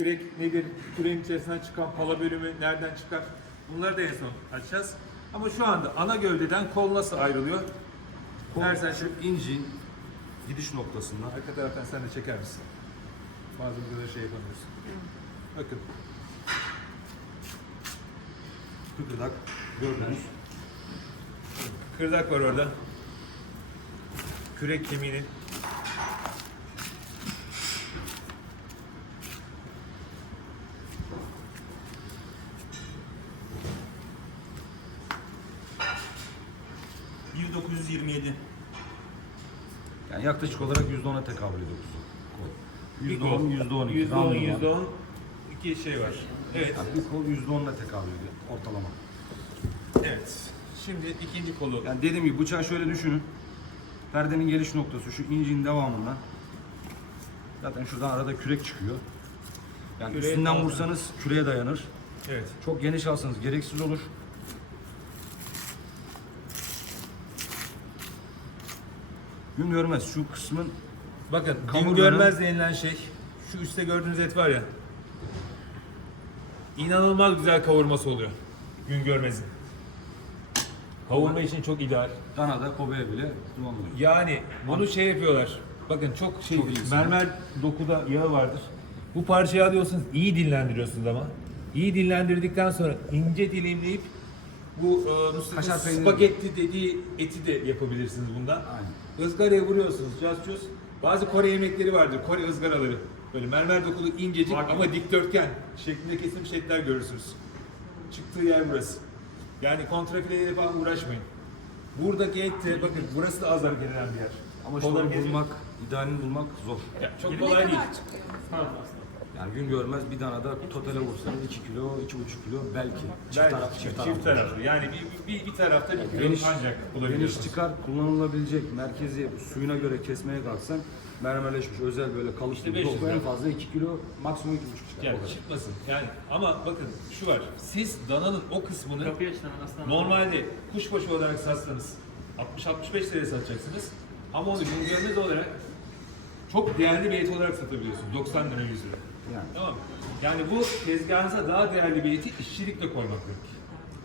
kürek nedir, küreğin içerisinden çıkan pala bölümü nereden çıkar bunları da en son açacağız. Ama şu anda ana gövdeden kol nasıl ayrılıyor? Ersen şu İncin gidiş noktasında arka taraftan sen de çeker misin? Bazı videoda şey yapamıyorsun. Bakın kıkırdak gördünüz. kırdak var orada. Kürek kemiğinin Yani yaklaşık olarak %10'a tekabül ediyor kol. bir %10, kol. %12. %10, randıman. %10 iki şey var. Evet. Yani bir kol %10'la tekabül ediyor ortalama. Evet. Şimdi ikinci kolu. Yani dediğim gibi bıçağı şöyle düşünün. Perdenin geliş noktası şu incin devamında. Zaten şuradan arada kürek çıkıyor. Yani Küreğe üstünden dayanır. vursanız küreye dayanır. Evet. Çok geniş alsanız gereksiz olur. Gün görmez şu kısmın Bakın gün görmez denilen şey şu üstte gördüğünüz et var ya inanılmaz güzel kavurması oluyor gün görmezin. Kavurma için çok ideal. danada kobaya bile kullanılıyor. Yani bunu şey yapıyorlar. Bakın çok şey Çok mermer dokuda yağı vardır. Bu parçayı alıyorsunuz iyi dinlendiriyorsunuz ama. İyi dinlendirdikten sonra ince dilimleyip bu e, Kaşar peyniri. spagetti dediği eti de yapabilirsiniz bundan. Aynen. Izgaraya vuruyorsunuz. Caz cuz. Bazı Kore yemekleri vardır. Kore ızgaraları. Böyle mermer dokulu incecik Var. ama dikdörtgen şeklinde kesilmiş etler görürsünüz. Çıktığı yer burası. Yani kontrafileyle falan uğraşmayın. Buradaki et de bakın burası da az hareket eden bir yer. Ama geziyor. bulmak, idealini bulmak zor. Ya, çok Ne kolay değil. çıkıyor? Yani gün görmez bir danada totale vursanız 2 kilo, 2,5 kilo belki. Çift Belki taraf, çift, çift çift taraf. taraflı. Yani bir, bir, bir tarafta bir kilo Geniş, ancak geniş bulabiliyorsunuz. çıkar, kullanılabilecek merkezi suyuna göre kesmeye kalksan mermerleşmiş özel böyle kalıp İşte bir 500 doku en gram. fazla 2 kilo, maksimum 2,5 çıkar. Yani o kadar. çıkmasın. Yani ama bakın şu var. Siz dananın o kısmını Kapıyı normalde kuşbaşı olarak satsanız 60-65 liraya satacaksınız. Ama onu gün görmez olarak çok değerli bir et olarak satabiliyorsunuz. 90 lira 100 lira. Yani. Tamam? Yani bu tezgahınıza daha değerli bir eti işçilikle koymak gerekir.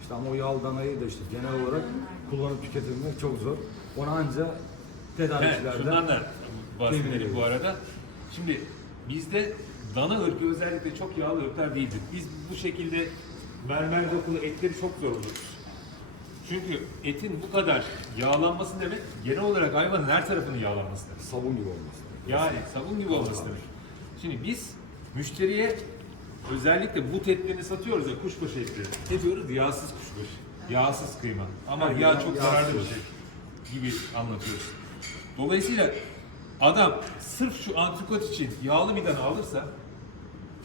İşte ama o yağlı danayı da işte genel olarak kullanıp tüketilmek çok zor. Onu anca Evet, tedarikçilerden şundan da bahsedelim bu arada. Şimdi bizde dana ırkı özellikle çok yağlı ırklar değildir. Biz bu şekilde mermer dokulu etleri çok zor buluruz. Çünkü etin bu kadar yağlanması demek genel olarak hayvanın her tarafının yağlanması demek. sabun gibi olması. Yani sabun gibi olması demek. Şimdi biz müşteriye özellikle but etlerini satıyoruz ya kuşbaşı etleri. Ne diyoruz? Yağsız kuşbaşı. Yağsız kıyma. Ama Her yağ çok zararlı bir şey gibi anlatıyoruz. Dolayısıyla adam sırf şu antrikot için yağlı bir dana alırsa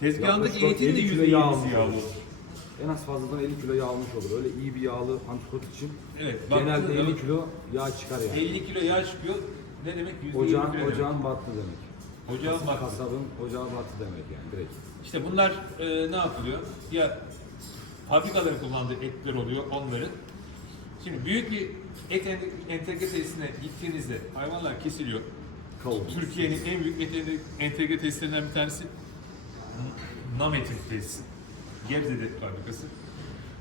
tezgahındaki Yaklaşık etin de 50 kilo yüzde yağ yağlı almış yağlı olur. olur. En az fazladan 50 kilo yağ almış olur. Öyle iyi bir yağlı antrikot için Evet. genelde baktığın 50 zaman kilo yağ çıkar yani. 50 kilo yağ çıkıyor. Ne demek? Yüzde Ocağın, yirmi kilo demek. ocağın battı demek. Ocağın battı. Kasabın ocağı battı demek yani direkt. İşte bunlar e, ne yapılıyor? Ya fabrikaların kullandığı etler oluyor onların. Şimdi büyük bir et en- entegre tesisine gittiğinizde hayvanlar kesiliyor. Türkiye'nin en büyük et en- entegre tesislerinden bir tanesi Namet'in tesisi. Gebze'de fabrikası.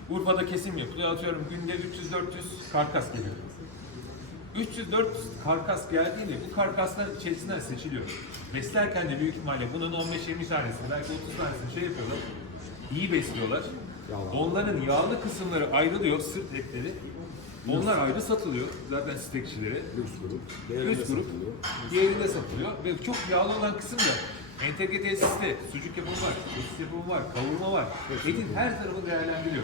Urfa'da kesim yapılıyor. Atıyorum günde 300-400 karkas geliyor. 300-400 karkas geldiğinde bu karkaslar içerisinden seçiliyor. Beslerken de büyük ihtimalle bunun 15-20 tanesini belki 30 tanesini şey yapıyorlar. İyi besliyorlar. Yağlı. Onların yağlı kısımları ayrılıyor, sırt etleri. Onlar ayrı satılıyor zaten stekçilere. Lüks grup. Değerinde Üst grup satılıyor. diğerinde satılıyor ve çok yağlı olan kısım da entegre tesiste sucuk yapımı var, et yapımı var, kavurma var. Etin her tarafı değerlendiriyor.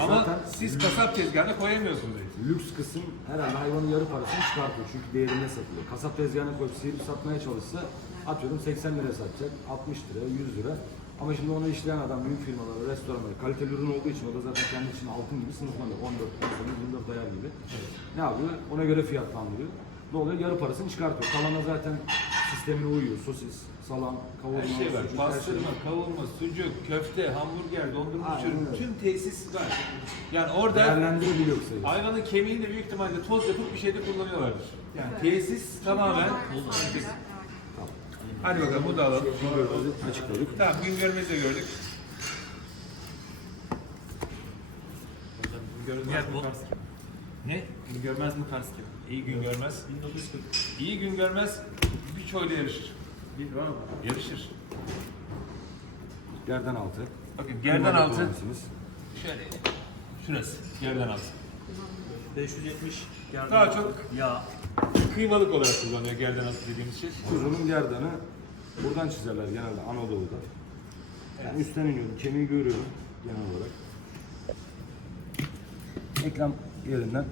Ama Zaten siz kasap tezgahına koyamıyorsunuz. Lüks kısım herhalde hayvanın yarı parasını çıkartıyor çünkü değerinde satılıyor. Kasap tezgahına koyup sıyırıp satmaya çalışsa atıyorum 80 lira satacak, 60 lira, 100 lira. Ama şimdi onu işleyen adam büyük firmalar, restoranlar, kaliteli ürün olduğu için o da zaten kendi için altın gibi sınıflanıyor. 14, 18, 24 ayar gibi. Ne yapıyor? Ona göre fiyatlandırıyor. Ne oluyor? Yarı parasını çıkartıyor. Kalana zaten sistemine uyuyor. Sosis, salam, kavurma, Her şey var. sucuk, her şey Pastırma, var. kavurma, sucuk, köfte, hamburger, dondurma, Aynen. Tüm tesis var. Yani orada Değerlendirebiliyor sayısı. hayvanın kemiğini de büyük ihtimalle toz yapıp bir şeyde kullanıyorlardır. Yani tesis tamamen Hadi bakalım bunu da alalım. Gün görmezi açıkladık. Tamam gün görmezi de gördük. Kars gibi? Ne? Görmez mi Kars gibi? İyi gün görmez. 1940. İyi gün görmez. Bir çoyla yarışır. Bir var mı? Yarışır. Gerdan altı. Bakın gerdan Kumanda altı. kullanırsınız. Şöyle. Şurası. Gerdan altı. 570 gerdan Daha altı. çok- yağ. Kıymalık olarak kullanıyor gerdan altı dediğimiz şey. Kuzunun gerdanı buradan çizerler genelde Anadolu'da. Yani üstten iniyorum, kemiği görüyorum genel olarak. Eklem yerinden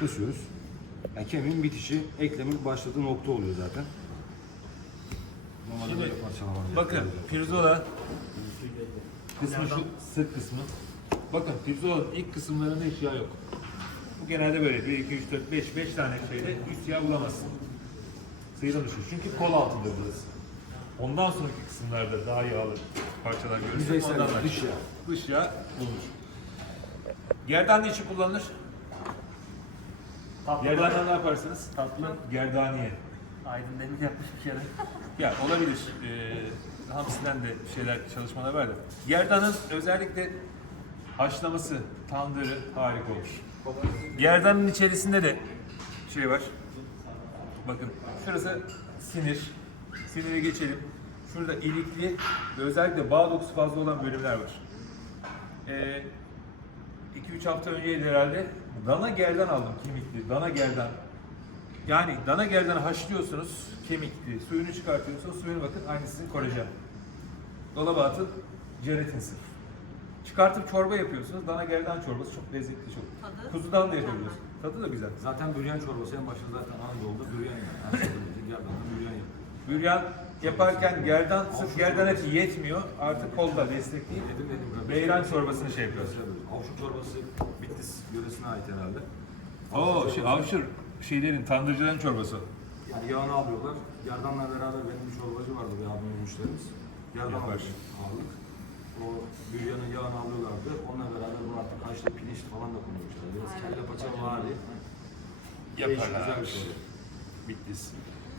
kesiyoruz. Yani kemiğin bitişi, eklemin başladığı nokta oluyor zaten. Normalde Şimdi böyle parçalamanız Bakın gerekiyor. pirzola kısmı şu sık kısmı. Bakın pirzolanın ilk kısımlarında hiç yağ yok. Bu genelde böyle 1, 2, 3, 4, 5, 5 tane şeyde üst yağ bulamazsın. Düşüyor. Çünkü kol altında burası. Ondan sonraki kısımlarda daha yağlı parçalar görürsün. Yüzeysel Ondan dış yağ. Dış yağ bulunur. Gerdan ne için kullanılır? Tatlı Gerdanla ne yaparsınız? Tatlı. Gerdaniye. Aydın Demir yapmış bir kere. Ya olabilir. Ee, hamsiden de şeyler çalışmalar var da. Gerdanın özellikle haşlaması, tandırı harika olur. Gerdanın içerisinde de şey var. Bakın şurası sinir. Sinire geçelim. Şurada ilikli ve özellikle bağ dokusu fazla olan bölümler var. 2-3 hafta önceydi herhalde. Dana gerdan aldım kemikli. Dana gerdan. Yani dana gerdanı haşlıyorsunuz, kemikli, suyunu çıkartıyorsunuz, suyunu bakın aynısı kolajen. Dolaba atın, jelatin sırf. Çıkartıp çorba yapıyorsunuz, dana gerdan çorbası çok lezzetli çok. Tadı? Kuzudan da yapabiliyorsunuz. Tadı da güzel. Zaten büryan çorbası en başta zaten Anadolu'da büryan yani. Her şeyden önce büryan yapıyor. Büryan yaparken gerdan, sırf gerdan eti yetmiyor. Artık kolda destekleyip Yedim yedim. beyran çorbasını şey yapıyoruz. Avşuk çorbası Bitlis yöresine ait herhalde. Oo, şey, avşur şeylerin, tandırcıların çorbası. Yani yağını alıyorlar. Gerdanla beraber benim bir çorbacı vardı bir abimin müşterimiz. Gerdan Yapar. alıyor ağırlık. O büryanın yağını alıyorlardı. Onunla beraber bunu artık haşlı pirinç falan da konuyormuşlar. Biraz kelle paça vari. Değişik, Yaparlar. Güzel bir şey. Bitlis.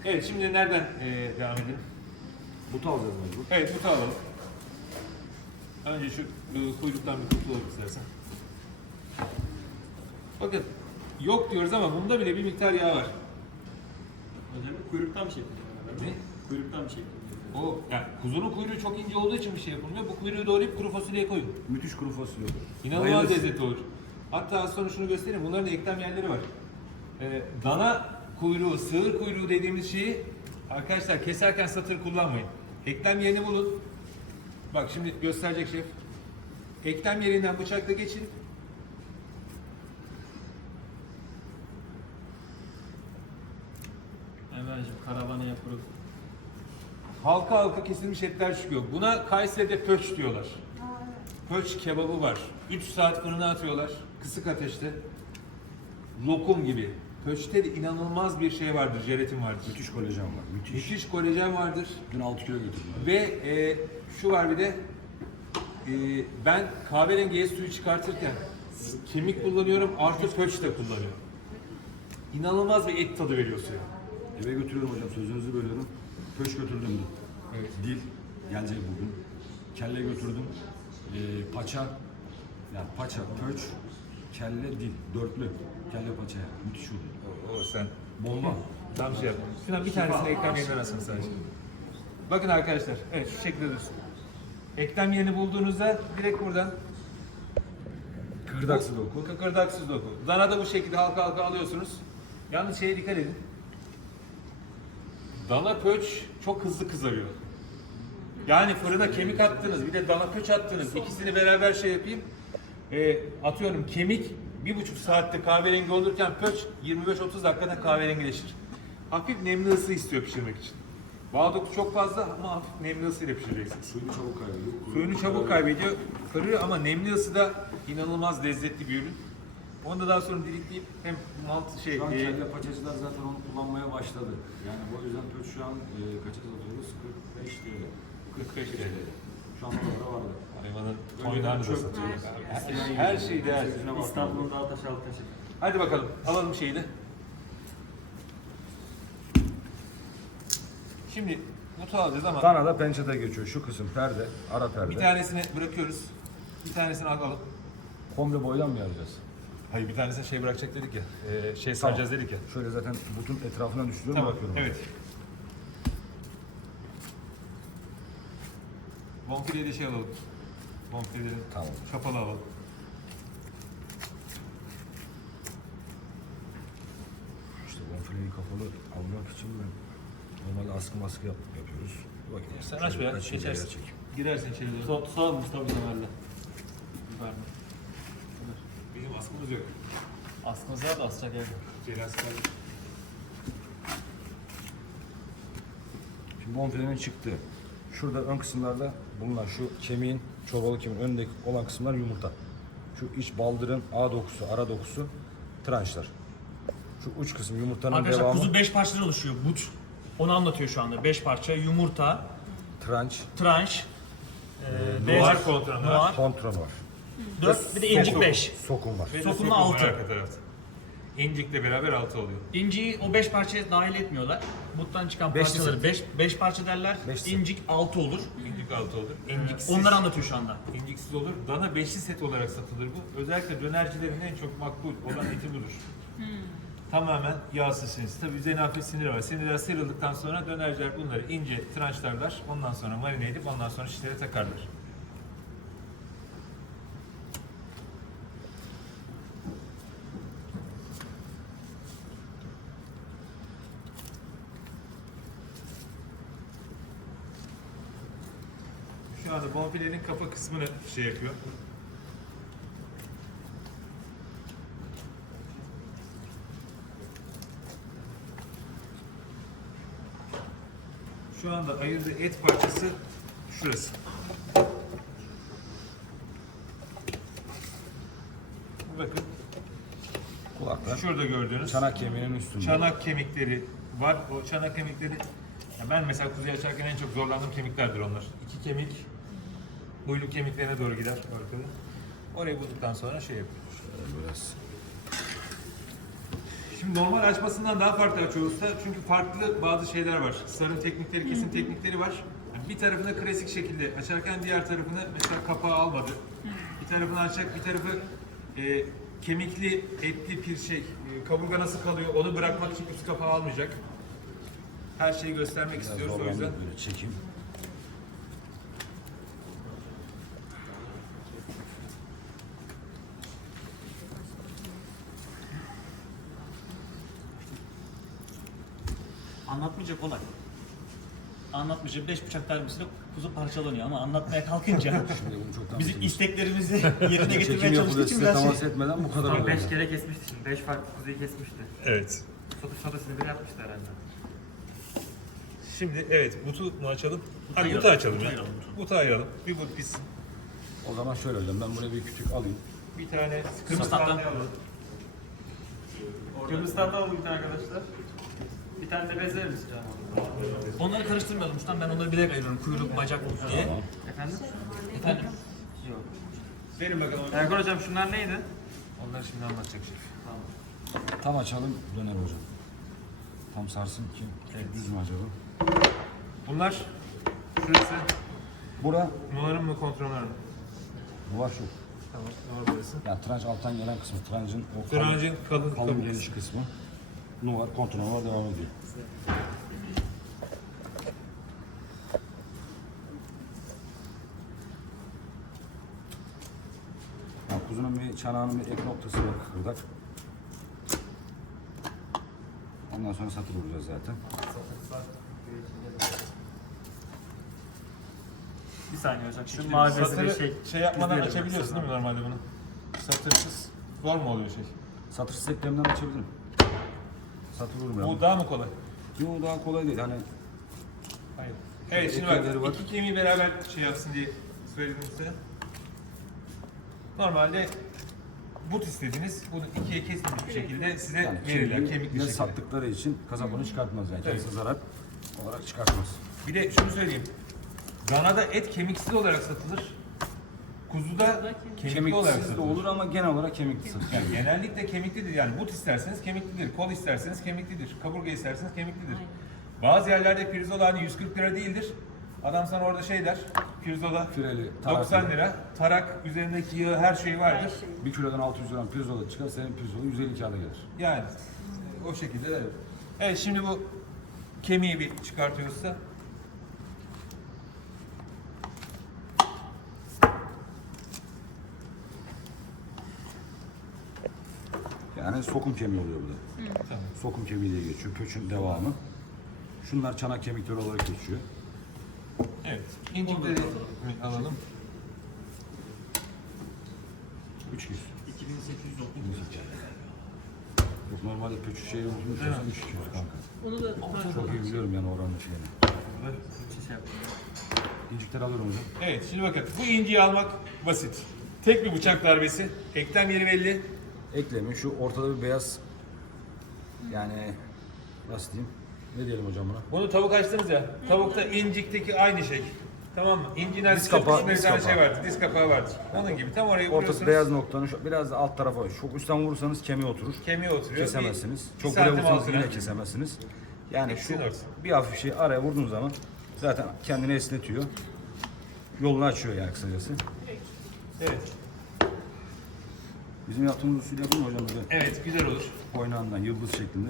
Evet, şimdi nereden e, devam edelim? But alacağız mecbur. Evet, butu alalım. Önce şu e, kuyruktan bir kurtulalım istersen. Bakın, yok diyoruz ama bunda bile bir miktar yağ var. Hocam kuyruktan bir şey yapılıyor. Ne? Kuyruktan bir şey yapılıyor. O, yani kuzunun kuyruğu çok ince olduğu için bir şey yapılmıyor. Bu kuyruğu doğrayıp kuru fasulyeye koyun. Müthiş kuru fasulye olur. İnanılmaz Bayılırsın. lezzetli olur. Hatta az sonra şunu göstereyim. Bunların eklem yerleri var. Ee, dana kuyruğu, sığır kuyruğu dediğimiz şeyi arkadaşlar keserken satır kullanmayın. Eklem yerini bulun. Bak şimdi gösterecek şef. Eklem yerinden bıçakla geçin. Hemencim karavana yapılır. Halka halka kesilmiş etler çıkıyor. Buna Kayseri'de pöç diyorlar. Pöç kebabı var. 3 saat fırına atıyorlar. Kısık ateşte. Lokum gibi. Pöçte de inanılmaz bir şey vardır, jelatin vardır. Müthiş kolajen var. Müthiş. Müthiş kolajen vardır. Dün 6 kilo götürdüm. Ve e, şu var bir de e, ben kahverengiye suyu çıkartırken kemik kullanıyorum artı pöç de kullanıyorum. İnanılmaz bir et tadı veriyor suya. Eve götürüyorum hocam sözünüzü bölüyorum. Köş götürdüm dün. Evet. Dil gelecek bugün. Kelle götürdüm. Ee, paça. Yani paça, pöç, kelle, dil. Dörtlü. Kelle paça yani. Müthiş oluyor. O, sen. Bomba. Tam şey yap. Şuna bir tanesini eklem yerinden asın sadece. Bakın arkadaşlar, evet şu şekilde dursun. Eklem yerini bulduğunuzda direkt buradan Kırdaksız doku. kıkırdaksız doku. Dana da bu şekilde halka halka alıyorsunuz. Yalnız şeye dikkat edin. Dana pöç çok hızlı kızarıyor. Yani fırına kemik attınız, bir de dana pöç attınız. İkisini beraber şey yapayım. Ee, atıyorum kemik bir buçuk saatte kahverengi olurken pöç 25-30 dakikada kahverengileşir. Hafif nemli ısı istiyor pişirmek için. Bağ dokusu çok fazla ama hafif nemli ısıyla pişireceksiniz. Suyunu çabuk kaybediyor. Suyunu çabuk kaybediyor, karıyor ama nemli ısı da inanılmaz lezzetli bir ürün. Onu da daha sonra dilikleyip hem mantı şey, Şu an e, kelle paçacılar zaten onu kullanmaya başladı. Yani bu yüzden pöç şu an e, kaça satıyoruz? 45 TL. 45 TL. Şu an orada vardı. Hayvanın Böyle toynağını da satıyorlar. Her şey değer. Yüzüne bak. İstanbul'un Dağtaş Altaş'ı. Hadi bakalım alalım şeyi de. Şimdi butu alacağız ama Danada pençede geçiyor. Şu kısım perde, ara perde. bir tanesini bırakıyoruz. Bir tanesini alalım. Komple boydan mı yarayacağız? Hayır bir tanesini şey bırakacak dedik ya. e, şey Tamam. saracağız dedik ya. Şöyle zaten butun etrafına düşürüyorum Tamam. bakıyorum. Evet. Bonfileyi de şey alalım. Bonfileleri Tamam. kapalı alalım. İşte bonfileyi kapalı almak için ben normalde askı maskı yap, yapıyoruz. Bakayım. Sen aç be ya, açayım, geçersin. yere çekeyim. Girersin içeri doğru. Tutalım tutalım Mustafa bizim herhalde. Yukarıda. Bizim askımız yok. Askımız var da asacak yer. Ceylan sıkar. Şimdi bonfilenin çıktı. Şurada ön kısımlarda bulunan şu kemiğin, çorbalı kemiğin önündeki olan kısımlar yumurta. Şu iç baldırın A dokusu, ara dokusu tranşlar. Şu uç kısım yumurtanın Arkadaşlar devamı kuzu 5 parçadan oluşuyor. But. Onu anlatıyor şu anda. 5 parça yumurta, tranş, tranş, e, Noir var. noir, kontron var. 4 bir de incik 5. Sokum var. Ve de Sokunma sokum var altı. arka tarafta. İncikle beraber altı oluyor. İnciyi o 5 parçaya dahil etmiyorlar. Buttan çıkan Beşli parçaları 5 5 parça derler. Beş set. İncik 6 olur. İncik altı olur. İnciksiz, Onları anlatıyor şu anda. inciksiz olur. Dana beşli set olarak satılır bu. Özellikle dönercilerin en çok makbul olan eti budur. Tamamen yağsız sinirsiz. Tabii üzerine hafif sinir var. Sinirler sıyrıldıktan sonra dönerciler bunları ince trançlarlar. Ondan sonra marine edip ondan sonra şişlere takarlar. Anda bonfilenin kafa kısmını şey yapıyor. Şu anda ayırdığı et parçası şurası. Bakın Kulaklar. şurada gördüğünüz Çanak kemiğinin üstünde. çanak kemikleri var. O çanak kemikleri ya ben mesela kuzuyu açarken en çok zorlandığım kemiklerdir onlar. İki kemik uyluk kemiklerine doğru gider arkada. Orayı bulduktan sonra şey yapıyoruz. Şöyle biraz. Şimdi normal açmasından daha farklı açıyor usta. Çünkü farklı bazı şeyler var. Sarım teknikleri, kesim teknikleri var. Yani bir tarafını klasik şekilde açarken diğer tarafını mesela kapağı almadı. Bir tarafını açacak, bir tarafı e, kemikli, etli bir şey. E, kaburga nasıl kalıyor onu bırakmak için üst kapağı almayacak. Her şeyi göstermek Biraz istiyoruz o yüzden. böyle çekeyim. Anlatmayacak kolay. Anlatmayacak 5 bıçak darbesiyle kuzu parçalanıyor ama anlatmaya kalkınca Şimdi bunu çoktan bizim bitirmiş. isteklerimizi yerine Çekim getirmeye çalıştığı yapılıyor için size biraz temas şey. etmeden bu kadar Tam oluyor. 5 kere kesmişti şimdi. 5 farklı kuzuyu kesmişti. Evet. Sotu sotasını bir yapmıştı herhalde. Şimdi evet butu mu açalım? Hadi ayıralım, butu açalım butu ya. ayıralım, Butu ayıralım. Bir but bitsin. O zaman şöyle hocam ben buraya bir kütük alayım. Bir tane Kırmızı tahta. Kırmızı tahta alalım bir tane arkadaşlar. Bir tane de bez verir misin canım? Onları karıştırmayalım ustam ben onları bilerek ayırıyorum. Kuyruk, bacak diye. Efendim? Efendim? Yok. Verin bakalım. Erkan hocam şunlar neydi? Onları şimdi anlatacak şef. Tam açalım döner hocam. Tam sarsın ki düz mü acaba? Bunlar şurası Bura numaranın mı kontrolörün mü? bu var şu. Tamam, numara burası. Yani tranç alttan gelen kısmı. Trançın o kalın- Trancın kalın kalın kısmı. Nu var, kontrol var devam ediyor. Yani kuzunun bir çanağının bir ek noktası var kıkırdak. Ondan sonra satır vuracağız zaten. Bir saniye hocam. Şu Şimdi satırı bir şey. şey yapmadan izleyelim açabiliyorsun değil mi normalde bunu? Satırsız. Zor mu oluyor şey? Satır steklerinden açabilirim. Satır vurmayalım. Bu daha mı kolay? Yo, daha kolay değil. Hani Hayır. Evet şimdi bak var. iki kemiği beraber şey yapsın diye söyledim size. Normalde but istediniz. Bunu ikiye kesilmiş bir şekilde size yani verirler kemikli şekilde. sattıkları için kasap onu çıkartmaz yani. Evet. Kendisi zarar olarak çıkartmaz. Bir de şunu söyleyeyim. Danada et kemiksiz olarak satılır. Kuzuda kemikli olarak Kemiksiz de satılır. olur ama genel olarak kemikli satılır. Yani genellikle kemiklidir. Yani but isterseniz kemiklidir. Kol isterseniz kemiklidir. Kaburga isterseniz kemiklidir. Bazı yerlerde pirzola hani 140 lira değildir. Adam sana orada şey der. Pirzola tarak 90 gibi. lira. Tarak üzerindeki yağı her şey vardır. Bir kilodan 600 gram pirzola çıkar, senin pirzola 150 kağıda gelir. Yani o şekilde evet. Evet şimdi bu kemiği bir çıkartıyoruz da. Yani sokum kemiği oluyor burada. Tamam. Sokum kemiği diye geçiyor, köçün devamı. Şunlar çanak kemikleri olarak geçiyor. Evet. İncikleri alalım. 300. 2800 oldu. Yok normalde pöçü şey olmuş olsa 3 200 kanka. Onu da Çok iyi biliyorum yani oranın şeyini. Şey. İncikleri alıyorum hocam. Evet şimdi bakın bu inciyi almak basit. Tek bir bıçak darbesi. Eklem yeri belli. Eklemin şu ortada bir beyaz yani nasıl diyeyim? Ne diyelim hocam buna? Bunu tavuk açtınız ya. Tavukta incikteki aynı şey. Tamam mı? İncinin Diz çok kapağı, kısa bir diz tane kapağı. şey vardır. Diz kapağı vardır. Onun gibi. Tam oraya Ortası vuruyorsunuz. beyaz noktanın şu, biraz da alt tarafa. Çok üstten vurursanız kemiğe oturur. Kemiğe oturuyor. Kesemezsiniz. Bir- Çok bir buraya santim vursanız altına. yine kesemezsiniz. Yani şu ortası. bir hafif şey araya vurduğun zaman zaten kendini esnetiyor. Yolunu açıyor yani kısacası. Evet. Bizim yaptığımız usul yapın mı hocam böyle Evet güzel olur. oynağından yıldız şeklinde.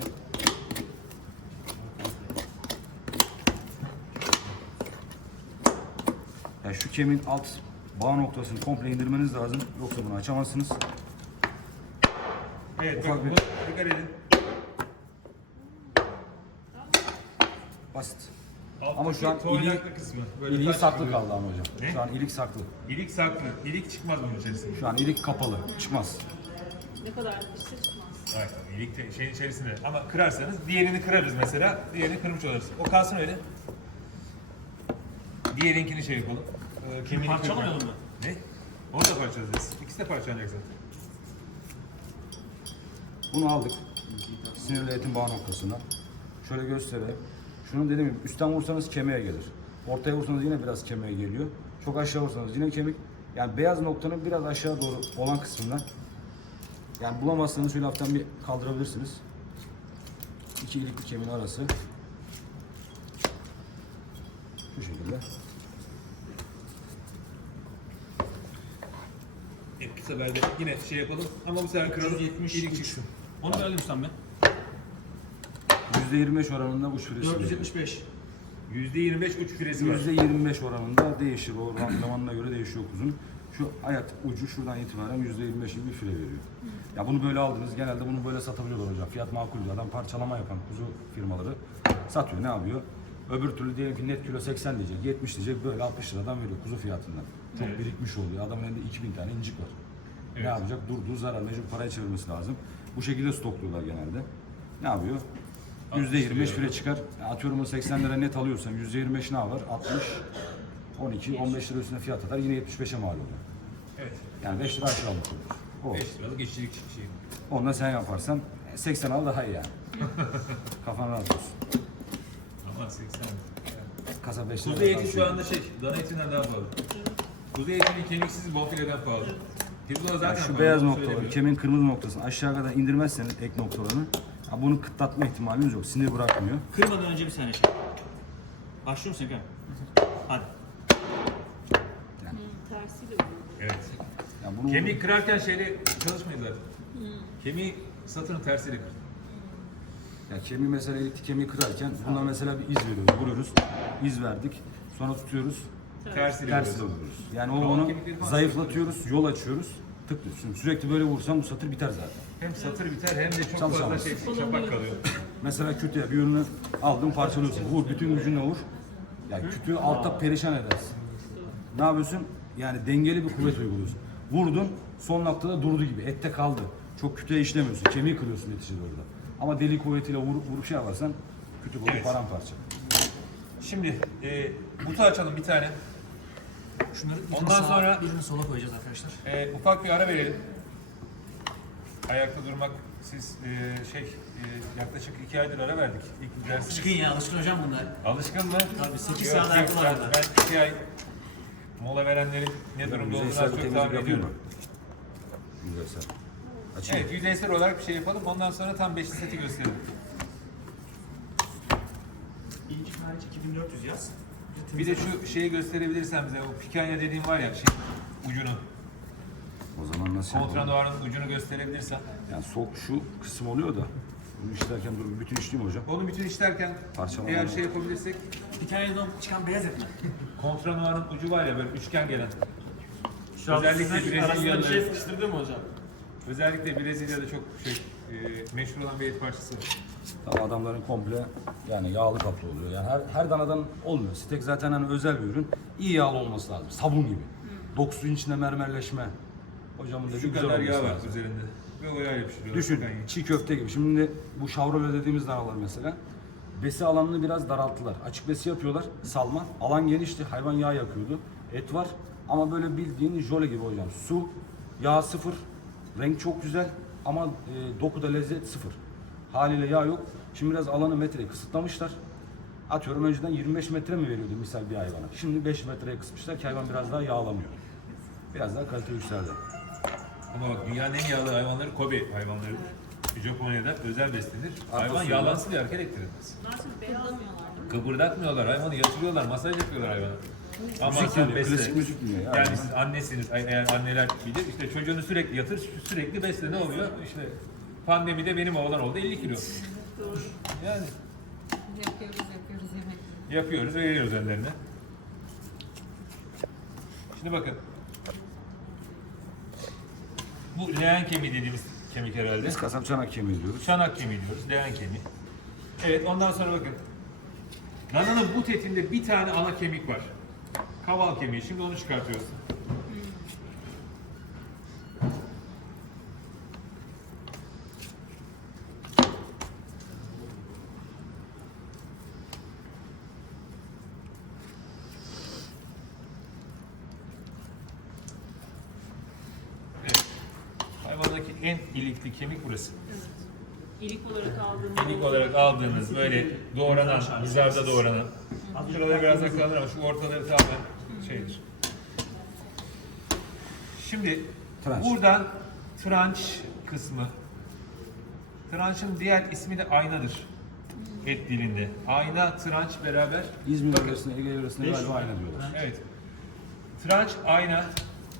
Yani şu kemiğin alt bağ noktasını komple indirmeniz lazım. Yoksa bunu açamazsınız. Evet Ufak bakın bir- bu dikkat edin. Basit. Ama şu an iliği- kısmı. Böyle İliği taş saklı kaldı ama hocam. Ne? Şu an ilik saklı. İlik saklı. İlik çıkmaz bunun içerisinde. Şu an ilik kapalı. Çıkmaz. ne kadar işte çıkmaz. Hayır, ilik de şeyin içerisinde. Ama kırarsanız diğerini kırarız mesela. Diğerini kırmış oluruz. O kalsın öyle. Diğerinkini şey yapalım. Ee, kemiğini Parçalamayalım mı? Ne? Onu da parçalayacağız. İkisi de parçalanacak zaten. Bunu aldık. Sinirli etin bağ noktasına. Şöyle göstereyim. Şunu dediğim gibi üstten vursanız kemiğe gelir. Ortaya vursanız yine biraz kemiğe geliyor. Çok aşağı vursanız yine kemik. Yani beyaz noktanın biraz aşağı doğru olan kısmından. Yani bulamazsanız şöyle hafiften bir kaldırabilirsiniz. İki ilikli kemiğin arası. Şu şekilde. Bu sefer de yine şey yapalım. Ama bu sefer kıralım. 473. İlik çıksın. Onu verelim ustam ben. %25 oranında uç firesi. veriyor. 475. %25 uç firesi var. %25 oranında değişir. O randımanına göre değişiyor kuzun. Şu ayak ucu şuradan itibaren %25 gibi bir file veriyor. Ya bunu böyle aldınız. Genelde bunu böyle satabiliyorlar hocam. Fiyat makul diyor. Adam parçalama yapan kuzu firmaları satıyor. Ne yapıyor? Öbür türlü diyelim ki net kilo 80 diyecek, 70 diyecek böyle 60 liradan veriyor kuzu fiyatından. Çok Evet. birikmiş oluyor. Adamın elinde 2000 tane incik var. Evet. Ne yapacak? Durduğu zarar mecbur paraya çevirmesi lazım. Bu şekilde stokluyorlar genelde. Ne yapıyor? %25 file çıkar. Atıyorum o 80 lira net alıyorsam %25 ne var? 60, 12, 15 lira üstüne fiyat atar. Yine 75'e mal oluyor. Evet. Yani 5 lira aşağı olur. O. 5 liralık işçilik şey. Onu da sen yaparsan e, 80 al daha iyi yani. Kafan rahat olsun. Ama 80. Kasa 5 lira. Kuzu eti şu anda şey, dana etinden daha pahalı. Kuzu etinin kemiksiz bonfileden pahalı. Pirzola zaten Yani şu pahalı, beyaz onu noktaları, söylemiyorum. kemiğin kırmızı noktasını aşağı kadar indirmezseniz ek noktalarını ya bunu kıtlatma ihtimaliniz yok. Sinir bırakmıyor. Kırmadan önce bir saniye şey. Başlıyor musun Ekrem? Hadi. Tersiyle oluyor. Evet. Ya bunu Kemik kırarken şeyle çalışmayın zaten. Kemiği satırın tersiyle kır. Ya kemiği mesela ilikli kemiği kırarken buna mesela bir iz veriyoruz, vuruyoruz. İz verdik. Sonra tutuyoruz, Tersiyle ters vuruyorsun. vuruyoruz. Yani o onu kemikleri falan zayıflatıyoruz, yol açıyoruz. Tıklıyorsun. Sürekli böyle vursam bu satır biter zaten. Hem satır biter hem de çok Çalışamaz. fazla şey şapak kalıyor. Mesela kütüğe bir ürünü aldın parçalıyorsun. Vur bütün gücünle vur. Yani kütüğü altta perişan edersin. Ne yapıyorsun? Yani dengeli bir kuvvet uyguluyorsun. Vurdun son noktada durdu gibi. Ette kaldı. Çok kütüğe işlemiyorsun. Kemiği kırıyorsun neticede orada. Ama deli kuvvetiyle vurup vurup şey yaparsan kütük olur Evet. paramparça. Şimdi e, butu açalım bir tane. Şunları birini Ondan sağa, sonra- birini sola koyacağız arkadaşlar. E, ufak bir ara verelim. Ayakta durmak siz e, şey e, yaklaşık iki aydır ara verdik. İlk dersiniz. Alışkın ya alışkın hocam bunlar. Alışkın mı? Tabii, sekiz Yok, saat yok, ayakta ben- var burada. Ben iki ay mola verenlerin ne durumda olduğunu az çok tahmin ediyorum. Yüzeysel. Açayım. Evet, yüzeysel olarak bir şey yapalım. Ondan sonra tam beşli seti gösterelim. İlk hariç 2400 yaz. Bir de şu şeyi gösterebilirsen bize o pikanya dediğim var ya şey ucunu. O zaman nasıl yapalım? Kontraduarın ucunu gösterebilirsen. Yani sok şu kısım oluyor da bunu işlerken dur bütün işleyeyim hocam. Onu bütün işlerken Parçalama. eğer şey yapabilirsek Hikayeden çıkan beyaz et mi? kontraduarın ucu var ya böyle üçgen gelen. Şu an Özellikle sizin arasında bir şey sıkıştırdı mı hocam? Özellikle Brezilya'da çok şey e, meşhur olan bir et parçası. Tam adamların komple yani yağlı kaplı oluyor. Yani her, her danadan olmuyor. Steak zaten hani özel bir ürün. İyi yağlı olması lazım. Sabun gibi. Dokusunun içinde mermerleşme. Hocamın Şu güzel kadar olması yağ var lazım. üzerinde. Ve o yağ yapıştırıyorlar. Düşün pikanyayı. çiğ köfte gibi. Şimdi bu şavrole dediğimiz danalar mesela. Besi alanını biraz daralttılar. Açık besi yapıyorlar salma. Alan genişti. Hayvan yağ yakıyordu. Et var ama böyle bildiğin jöle gibi hocam. Su, yağ sıfır. Renk çok güzel ama e, dokuda lezzet sıfır. Haliyle yağ yok. Şimdi biraz alanı metreye kısıtlamışlar. Atıyorum önceden 25 metre mi veriyordu misal bir hayvana. Şimdi 5 metreye kısmışlar ki hayvan biraz daha yağlamıyor. Biraz daha kalite yükseldi. Ama bak dünyanın en yağlı hayvanları Kobe hayvanlarıdır. Japonya'da özel beslenir. Hayvan yağlansın diye hareket ettirilmez. Kıpırdatmıyorlar, hayvanı yatırıyorlar, masaj yapıyorlar hayvana. Ama Müzik sen dinliyor, besle. klasik müzik dinliyor. ya. Yani siz annesiniz, ay- eğer anneler bilir, işte çocuğunu sürekli yatır, sü- sürekli besle ne oluyor? İşte pandemide benim oğlan oldu 50 kilo. Doğru. Yani Yapıyoruz, yapıyoruz yemek. yapıyoruz, veriyoruz ellerine. Şimdi bakın. Bu leğen kemiği dediğimiz kemik herhalde. Biz kasap çanak kemiği diyoruz. Çanak kemiği diyoruz, leğen kemiği. Evet, ondan sonra bakın. Dananın but etinde bir tane ana kemik var. Kaval kemiği. Şimdi onu çıkartıyoruz. Evet. Hayvandaki en kemik burası. İlik olarak aldığımız. İlik olarak aldığınız böyle doğranan, hizarda doğranan. Şuraları biraz daha kalır ama şu ortaları tamamen şeydir. Şimdi Tranç. buradan tranç kısmı. Trançın diğer ismi de aynadır. Et dilinde. Ayna, tranç beraber. İzmir yöresine, Ege yöresine galiba aynı diyorlar. Evet. Tranç, ayna.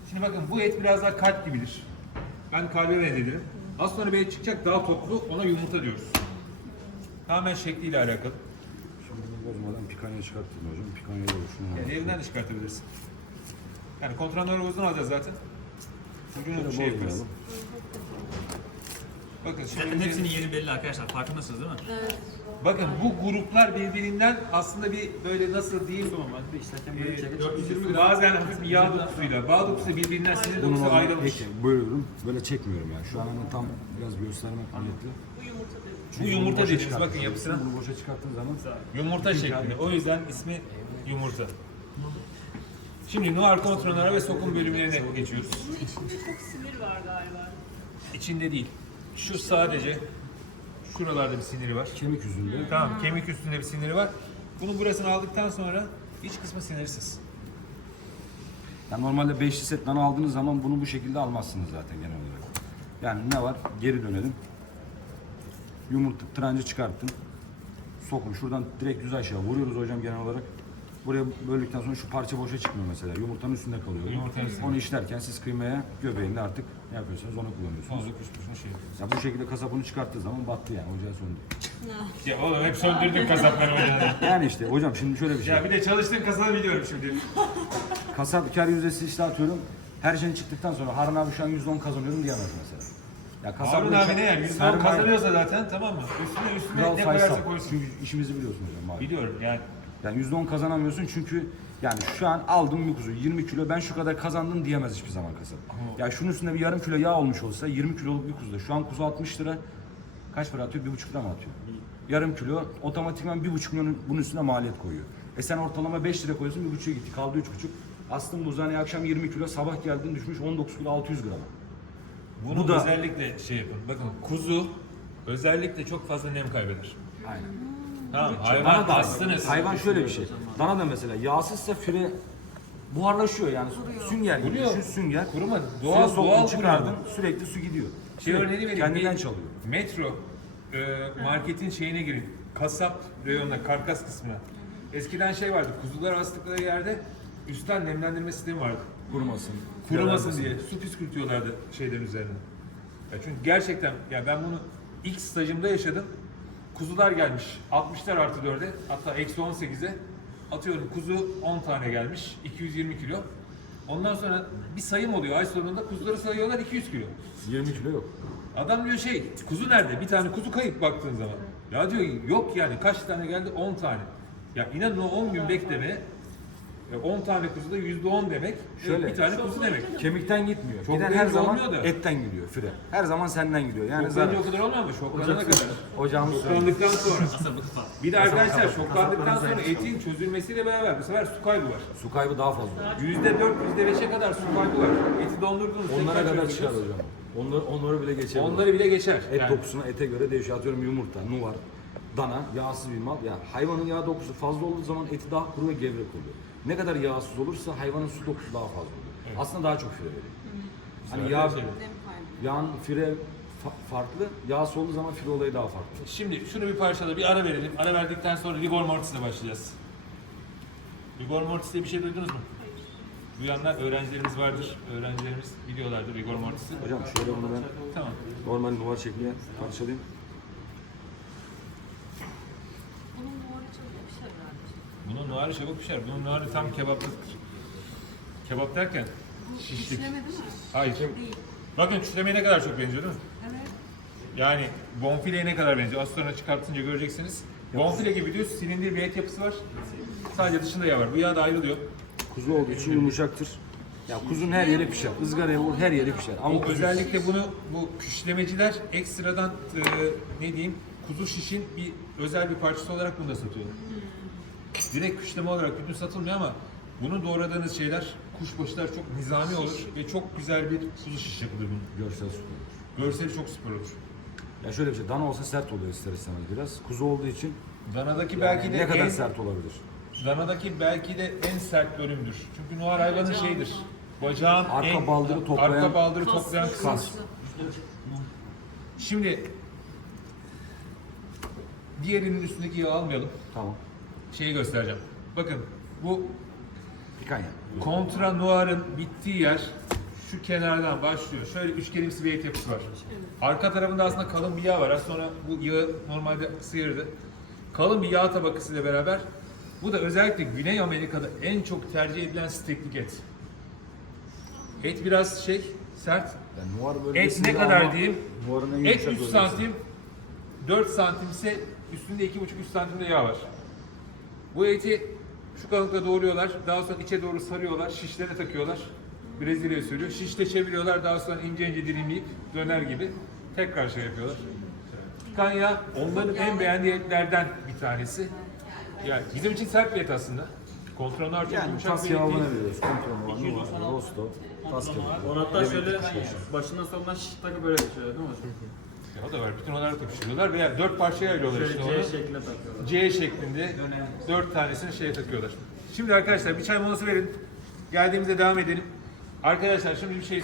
Şimdi bakın bu et biraz daha kalp gibidir. Ben kalbe benzedirim. Az sonra bir et çıkacak daha toplu ona yumurta diyoruz. Tamamen şekliyle alakalı. Şimdi bunu bozmadan pikanya çıkarttım hocam. Pikanya da şunu Yani evinden de çıkartabilirsin. Yani kontranları uzun alacağız zaten. Ucunu Şöyle şey yaparız. Bakın şimdi hepsinin yeri belli arkadaşlar. Farkındasınız değil mi? Bakın bu gruplar birbirinden aslında bir böyle nasıl diyeyim Normalde işlerken böyle e, 420 bazen hafif bir yağ dokusuyla, bağ dokusu birbirinden sinir Bunu dokusu ayrılmış. peki bölüyorum. Böyle çekmiyorum yani. Şu an hani tam biraz göstermek niyetli. Bu yumurta diyor. Bu yumurta Boşa dediğimiz çıkarttım. bakın yapısına. Bunu boşa çıkarttığın zaman Yumurta şeklinde. O yüzden ismi yumurta. Şimdi noir kontranlara ve sokum bölümlerine geçiyoruz. Bunun içinde çok sinir var galiba. İçinde değil. Şu sadece şuralarda bir siniri var. kemik yüzünde. Tamam, kemik üstünde bir siniri var. Bunun burasını aldıktan sonra iç kısmı sinirsiz. Yani normalde beşli set dana aldığınız zaman bunu bu şekilde almazsınız zaten genel olarak. Yani ne var? Geri dönelim. Yumurta trancı çıkarttın. Sokun. Şuradan direkt düz aşağı vuruyoruz hocam genel olarak. Buraya böldükten sonra şu parça boşa çıkmıyor mesela. Yumurtanın üstünde kalıyor. Yumurtanın üstünde. Onu işlerken siz kıymaya göbeğinde artık ne yapıyorsanız onu kullanıyorsunuz. Fazla kuşmuşun şey. Ya bu şekilde kasap bunu çıkarttığı zaman battı yani ocağı söndü. Ya oğlum hep söndürdün kasapları hocam. Yani işte hocam şimdi şöyle bir şey. ya bir de çalıştığın kasabı biliyorum şimdi. Kasap kar yüzdesi işte atıyorum. Her şey çıktıktan sonra Harun abi şu an %10 kazanıyorum diyemez mesela. Ya kasap Harun abi ne yer? Yüzde kazanıyorsa zaten tamam mı? Üstüne üstüne Kral ne Faysal. koyarsa koysun. Çünkü işimizi biliyorsunuz hocam. Biliyorum yani. Yani %10 kazanamıyorsun çünkü yani şu an aldım bir kuzu 20 kilo ben şu kadar kazandım diyemez hiçbir zaman kasap. Ya şunun üstünde bir yarım kilo yağ olmuş olsa 20 kiloluk bir kuzuda şu an kuzu 60 lira kaç para atıyor? 1,5 lira mı atıyor? Yarım kilo otomatikman 1,5 milyonun bunun üstüne maliyet koyuyor. E sen ortalama 5 lira koyuyorsun 1,5'a gitti kaldı 3,5. Aslında buzhaneye akşam 20 kilo sabah geldin düşmüş 19 kilo 600 gram. Bunu Bu da- özellikle şey yapın. Bakın kuzu özellikle çok fazla nem kaybeder. Aynen. Tamam hayvan da astınız. Hayvan şöyle bir şey. Dana da mesela yağsızsa füre buharlaşıyor yani sünger gibi. Kuruyor. Düşün sünger. Kurumadı. Suya Doğal soktun, doğal çıkardın kuruyor. sürekli su gidiyor. Şey Sürekli örneğini vereyim. Kendinden Bir çalıyor. Metro e, marketin şeyine girin. kasap reyonuna, karkas kısmına. Eskiden şey vardı, kuzular astıkları yerde üstten nemlendirme sistemi vardı. Kurumasın. Kurumasın diye su püskürtüyorlardı şeylerin üzerine. Ya çünkü gerçekten ya ben bunu ilk stajımda yaşadım. Kuzular gelmiş 60'lar artı 4'e hatta eksi 18'e atıyorum kuzu 10 tane gelmiş 220 kilo. Ondan sonra bir sayım oluyor ay sonunda kuzuları sayıyorlar 200 kilo. 20 kilo yok. Adam diyor şey kuzu nerede? Bir tane kuzu kayıp baktığın zaman. Ya diyor yok yani kaç tane geldi? 10 tane. Ya inanın o 10 gün beklemeye ya 10 tane kuzu da %10 demek. Şöyle. bir tane kuzu demek. Kemikten gitmiyor. Çok Giden her zaman olmuyor da. etten gidiyor fire. Her zaman senden gidiyor. Yani zaten o kadar olmuyor ama şoklanana kadar. ocağımız söylüyor. Şoklandıktan sonra. Bir de arkadaşlar şoklandıktan sonra etin çözülmesiyle beraber bu sefer su kaybı var. Su kaybı daha fazla. oluyor. Yüzde dört, yüzde beşe kadar su kaybı var. Eti dondurdunuz. Onlara tekrar kadar çıkar hocam. Onları, onları bile geçebilir. Onları bile geçer. Et Yani dokusuna ete göre değişiyor. Atıyorum yumurta, nuvar, dana, yağsız bir mal. Ya hayvanın yağ dokusu fazla olduğu zaman eti daha kuru ve gevrek oluyor. Ne kadar yağsız olursa hayvanın su dokusu daha fazla oluyor. Aslında daha çok fire veriyor. Hani yağ, Şey. yağın fire fa- farklı, yağsız olduğu zaman fire olayı daha farklı. Şimdi şunu bir parçala bir ara verelim. Ara verdikten sonra rigor mortis'e başlayacağız. Rigor mortis diye bir şey duydunuz mu? Duyanlar öğrencilerimiz vardır. Öğrencilerimiz biliyorlardır rigor mortis'i. Hocam şöyle bunu ben Tamam. normal nuvar şekline parçalayayım. Bunun numarı çok yapışır herhalde. Bunun nuharı çabuk pişer. Bunun nuharı tam kebaplıktır. Kebap derken şişlik. Değil mi? Hayır. Değil. Bakın çülemeye ne kadar çok benziyor değil mi? Evet. Yani bonfileye ne kadar benziyor? Az sonra çıkartınca göreceksiniz. Bonfile gibi diyor, silindir bir et yapısı var. Sadece dışında yağ var. Bu yağ da ayrılıyor. Kuzu olduğu için yumuşaktır. Ya kuzun her yeri pişer. Izgaraya vur her yeri pişer. Ama O kuzu- özellikle bunu bu küşlemeciler ekstradan e, ne diyeyim kuzu şişin bir özel bir parçası olarak bunu da satıyorlar. Direkt küşleme olarak bütün satılmıyor ama bunu doğradığınız şeyler kuşbaşılar çok nizami olur ve çok güzel bir kuzu şiş yapılır bunun. görsel süper olur. Görseli çok süper olur. Ya şöyle bir şey, dana olsa sert oluyor ister istemez biraz. Kuzu olduğu için Danadaki yani belki de ne kadar en, sert olabilir? danadaki belki de en sert bölümdür. Çünkü noir hayvanın şeyidir. Bacağın Arka en, baldırı toplayan- arka baldırı toplayan kısım. Kas. Şimdi diğerinin üstündeki yağı almayalım. Tamam. Şeyi göstereceğim. Bakın bu Pikanya. kontra noir'ın bittiği yer şu kenardan başlıyor. Şöyle üçgenimsi bir et yapısı var. Arka tarafında aslında kalın bir yağ var. Az sonra bu yağı normalde sıyırdı. Kalın bir yağ tabakasıyla beraber bu da özellikle Güney Amerika'da en çok tercih edilen steklik et. Et biraz şey sert. Yani nuvar Et bölgesinde ne kadar ama diyeyim? En Et yumuşak 3 bölgesi. santim, 4 santim ise üstünde 2,5-3 santimde yağ var. Bu eti şu kalınlıkla doğruyorlar. Daha sonra içe doğru sarıyorlar. Şişlere takıyorlar. Brezilya usulü. Şişte çeviriyorlar. Daha sonra ince ince dilimleyip döner gibi tekrar şey yapıyorlar. Pikanya onların en beğendiği etlerden bir tanesi. Yani bizim için sert bir et aslında. Kontroller çok Yani yumuşak tas bir et değil. veriyoruz. Kontrol nuvar, nuvar, rosto, tas kebabı. Onu hatta şöyle başından sonuna şiş takı böyle geçiyor değil mi hocam? Ya da var. Bütün olarak da pişiriyorlar veya dört parçaya ayırıyorlar işte C onu. şeklinde takıyorlar. C şeklinde dört tanesini şeye takıyorlar. Şimdi arkadaşlar bir çay molası verin. Geldiğimizde devam edelim. Arkadaşlar şimdi bir şey